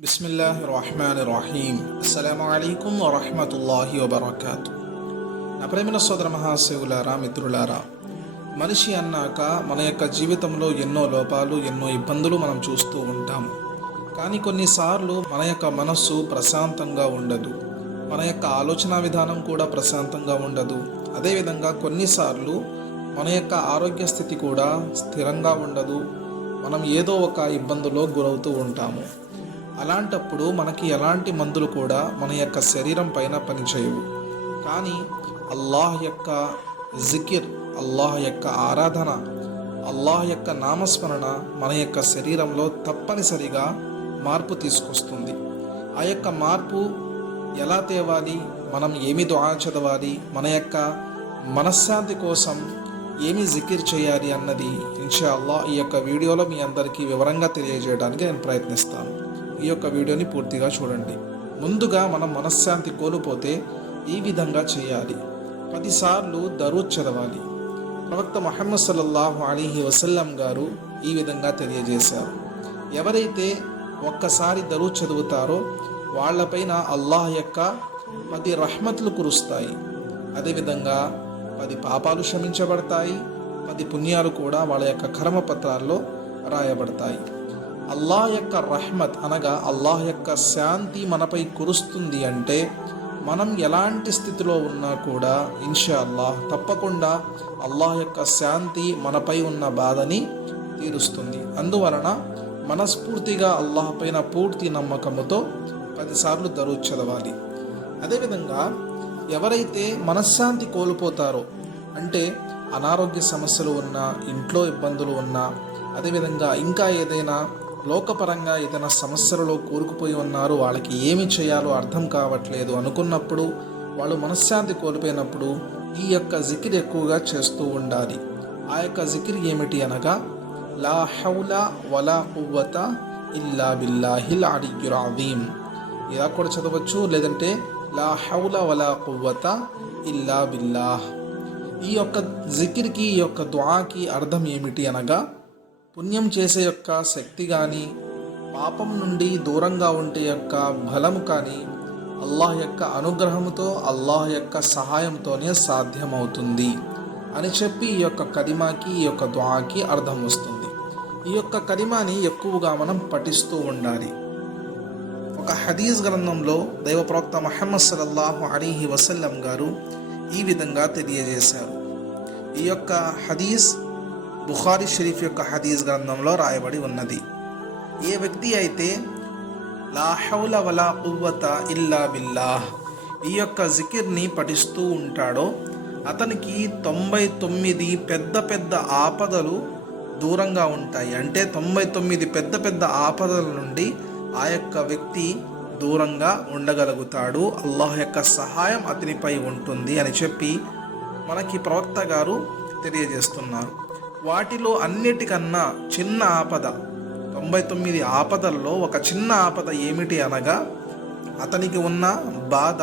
బిస్మిల్లాహి రహమాన్ రహీం అస్సలం అయికం వరహమతుల్లాహి వబర్కాతు నా ప్రేమిన సోదర మహాశివులారా మిత్రులారా మనిషి అన్నాక మన యొక్క జీవితంలో ఎన్నో లోపాలు ఎన్నో ఇబ్బందులు మనం చూస్తూ ఉంటాము కానీ కొన్నిసార్లు మన యొక్క మనస్సు ప్రశాంతంగా ఉండదు. మన యొక్క ఆలోచన విధానం కూడా ప్రశాంతంగా ఉండదు. అదేవిధంగా కొన్నిసార్లు మన యొక్క ఆరోగ్య స్థితి కూడా స్థిరంగా ఉండదు. మనం ఏదో ఒక ఇబ్బందులో గురవుతూ ఉంటాము. అలాంటప్పుడు మనకి ఎలాంటి మందులు కూడా మన యొక్క శరీరం పైన పనిచేయవు. కానీ అల్లాహ్ యొక్క జికిర్ అల్లాహ్ యొక్క ఆరాధన అల్లాహ్ యొక్క నామస్మరణ మన యొక్క శరీరంలో తప్పనిసరిగా మార్పు తీసుకొస్తుంది. ఆ యొక్క మార్పు ఎలా తేవాలి మనం ఏమి దుఆ చదవాలి మన యొక్క మనశ్శాంతి కోసం ఏమి జికిర్ చేయాలి అన్నది ఇన్షా అల్లా ఈ యొక్క వీడియోలో మీ అందరికీ వివరంగా తెలియజేయడానికి నేను ప్రయత్నిస్తాను. ఈ యొక్క వీడియోని పూర్తిగా చూడండి. ముందుగా మనం మనశ్శాంతి కోల్పోతే ఈ విధంగా చేయాలి. పదిసార్లు దరు చదవాలి. ప్రవక్త మహమ్మద్ సల్లల్లాహు అలీహి వసల్లం గారు ఈ విధంగా తెలియజేశారు. ఎవరైతే ఒక్కసారి దరూద్ చదువుతారో వాళ్ళపైన అల్లాహ్ యొక్క పది రహ్మత్లు కురుస్తాయి. అదేవిధంగా పది పాపాలు క్షమించబడతాయి. పది పుణ్యాలు కూడా వాళ్ళ యొక్క కర్మపత్రాల్లో రాయబడతాయి. అల్లాహ్ యొక్క రహ్మత్ అనగా అల్లాహ్ యొక్క శాంతి మనపై కురుస్తుంది అంటే మనం ఎలాంటి స్థితిలో ఉన్నా కూడా ఇన్షా అల్లాహ్ తప్పకుండా అల్లాహ్ యొక్క శాంతి మనపై ఉన్న బాధని తీరుస్తుంది. అందువలన మనస్ఫూర్తిగా అల్లాహ్ పైన పూర్తి నమ్మకముతో పదిసార్లు దరువు చదవాలి. అదేవిధంగా ఎవరైతే మనశ్శాంతి కోల్పోతారో అంటే అనారోగ్య సమస్యలు ఉన్నా ఇంట్లో ఇబ్బందులు ఉన్నా అదేవిధంగా ఇంకా ఏదైనా లోకపరంగా ఏదైనా సమస్యలలో కూరుకుపోయి ఉన్నారు వాళ్ళకి ఏమి చేయాలో అర్థం కావట్లేదు అనుకున్నప్పుడు వాళ్ళు మనశ్శాంతి కోల్పోయినప్పుడు ఈ యొక్క జికిర్ ఎక్కువగా చేస్తూ ఉండాలి. ఆ యొక్క జికిర్ ఏమిటి అనగా లా హౌలా వలా కువ్వత ఇల్లా బిల్లాహిల్ అడియుర్ అదీం ఇలా కూడా చదవచ్చు లేదంటే లా హౌల వలా కువ్వత ఇల్లా బిల్లాహ్. ఈ యొక్క జికిర్కి ఈ యొక్క దుఆకి అర్థం ఏమిటి అనగా పుణ్యం చేసే యొక్క శక్తి కానీ పాపం నుండి దూరంగా ఉండే యొక్క బలము కానీ అల్లాహ్ యొక్క అనుగ్రహంతో అల్లాహ్ యొక్క సహాయంతోనే సాధ్యమవుతుంది అని చెప్పి ఈ యొక్క కదిమాకి ఈ యొక్క ద్వాకి అర్థం వస్తుంది. ఈ యొక్క కదిమాని ఎక్కువగా మనం పఠిస్తూ ఉండాలి. ఒక హదీజ్ గ్రంథంలో దైవ ప్రవక్త మహమ్మద్ సలల్లాహు అలీహి వసల్లం గారు ఈ విధంగా తెలియజేశారు. ఈ యొక్క హదీస్ బుఖారీ షరీఫ్ యొక్క హదీస్ గ్రంథంలో రాయబడి ఉన్నది. ఏ వ్యక్తి అయితే లా హౌల వలా ఉవ్వత ఇల్లా బిల్లాహ్ ఈ యొక్క జికిర్ని పఠిస్తూ ఉంటాడో అతనికి తొంభై తొమ్మిది పెద్ద పెద్ద ఆపదలు దూరంగా ఉంటాయి. అంటే తొంభై తొమ్మిది పెద్ద పెద్ద ఆపదల నుండి ఆ యొక్క వ్యక్తి దూరంగా ఉండగలుగుతాడు. అల్లాహ్ యొక్క సహాయం అతనిపై ఉంటుంది అని చెప్పి మనకి ప్రవక్త గారు తెలియజేస్తున్నారు. వాటిలో అన్నిటికన్నా చిన్న ఆపద తొంభై తొమ్మిది ఆపదల్లో ఒక చిన్న ఆపద ఏమిటి అనగా అతనికి ఉన్న బాధ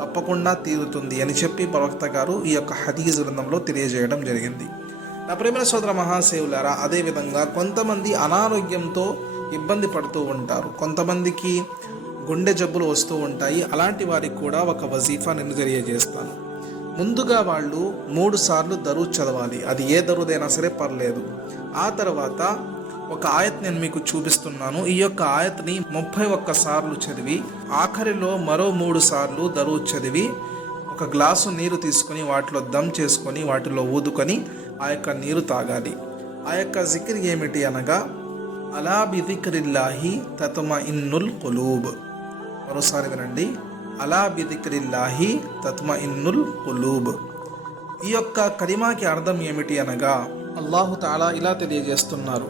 తప్పకుండా తీరుతుంది అని చెప్పి ప్రవక్త గారు ఈ యొక్క హదీజ్ గ్రంథంలో తెలియజేయడం జరిగింది. నా ప్రేమ సోదర మహాసేవులారా అదేవిధంగా కొంతమంది అనారోగ్యంతో ఇబ్బంది పడుతూ ఉంటారు. కొంతమందికి గుండె జబ్బులు వస్తూ ఉంటాయి. అలాంటి వారికి కూడా ఒక వజీఫా నేను తెలియజేస్తాను. ముందుగా వాళ్ళు మూడు సార్లు దరువు చదవాలి. అది ఏ దరుదైనా సరే పర్లేదు. ఆ తర్వాత ఒక ఆయత్ నేను మీకు చూపిస్తున్నాను. ఈ యొక్క ఆయత్ని ముప్పై ఒక్క సార్లు చదివి ఆఖరిలో మరో మూడు సార్లు దరువు చదివి ఒక గ్లాసు నీరు తీసుకొని వాటిలో దమ్ చేసుకొని వాటిలో ఊదుకొని ఆ యొక్క నీరు తాగాలి. ఆ యొక్క జికిర్ ఏమిటి అనగా అలా బిదిక్రిల్లాహి తతమ ఇన్నుల్ కులూబ్. మరోసారి వినండి. అలా బిదిక్రిల్లాహి తత్మ ఇన్నుల్ కులూబ్. ఈ యొక్క కరిమాకి అర్థం ఏమిటి అనగా అల్లాహు తాలా ఇలా తెలియజేస్తున్నారు.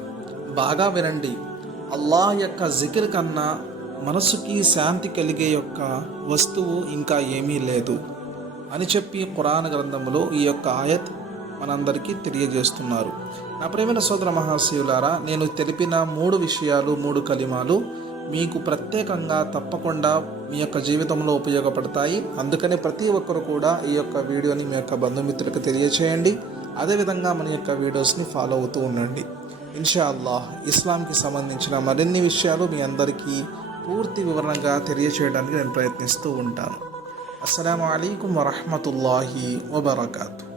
బాగా వినండి. అల్లాహ్ యొక్క జికిర్ కన్నా మనసుకి శాంతి కలిగే యొక్క వస్తువు ఇంకా ఏమీ లేదు అని చెప్పి పురాణ గ్రంథంలో ఈ యొక్క ఆయత్ మనందరికీ తెలియజేస్తున్నారు. నా ప్రేమైన సోదర మహాశివులారా నేను తెలిపిన మూడు విషయాలు మూడు కలిమాలు మీకు ప్రత్యేకంగా తప్పకుండా మీ యొక్క జీవితంలో ఉపయోగపడతాయి. అందుకనే ప్రతి ఒక్కరు కూడా ఈ యొక్క వీడియోని మీ యొక్క బంధుమిత్రులకు తెలియచేయండి. అదేవిధంగా మన యొక్క వీడియోస్ని ఫాలో అవుతూ ఉండండి. ఇన్షా ఇస్లాంకి సంబంధించిన మరిన్ని విషయాలు మీ అందరికీ పూర్తి వివరణగా తెలియచేయడానికి నేను ప్రయత్నిస్తూ ఉంటాను. అస్సలం అయికం వరహమతుల్లాహి వబర్కాతు.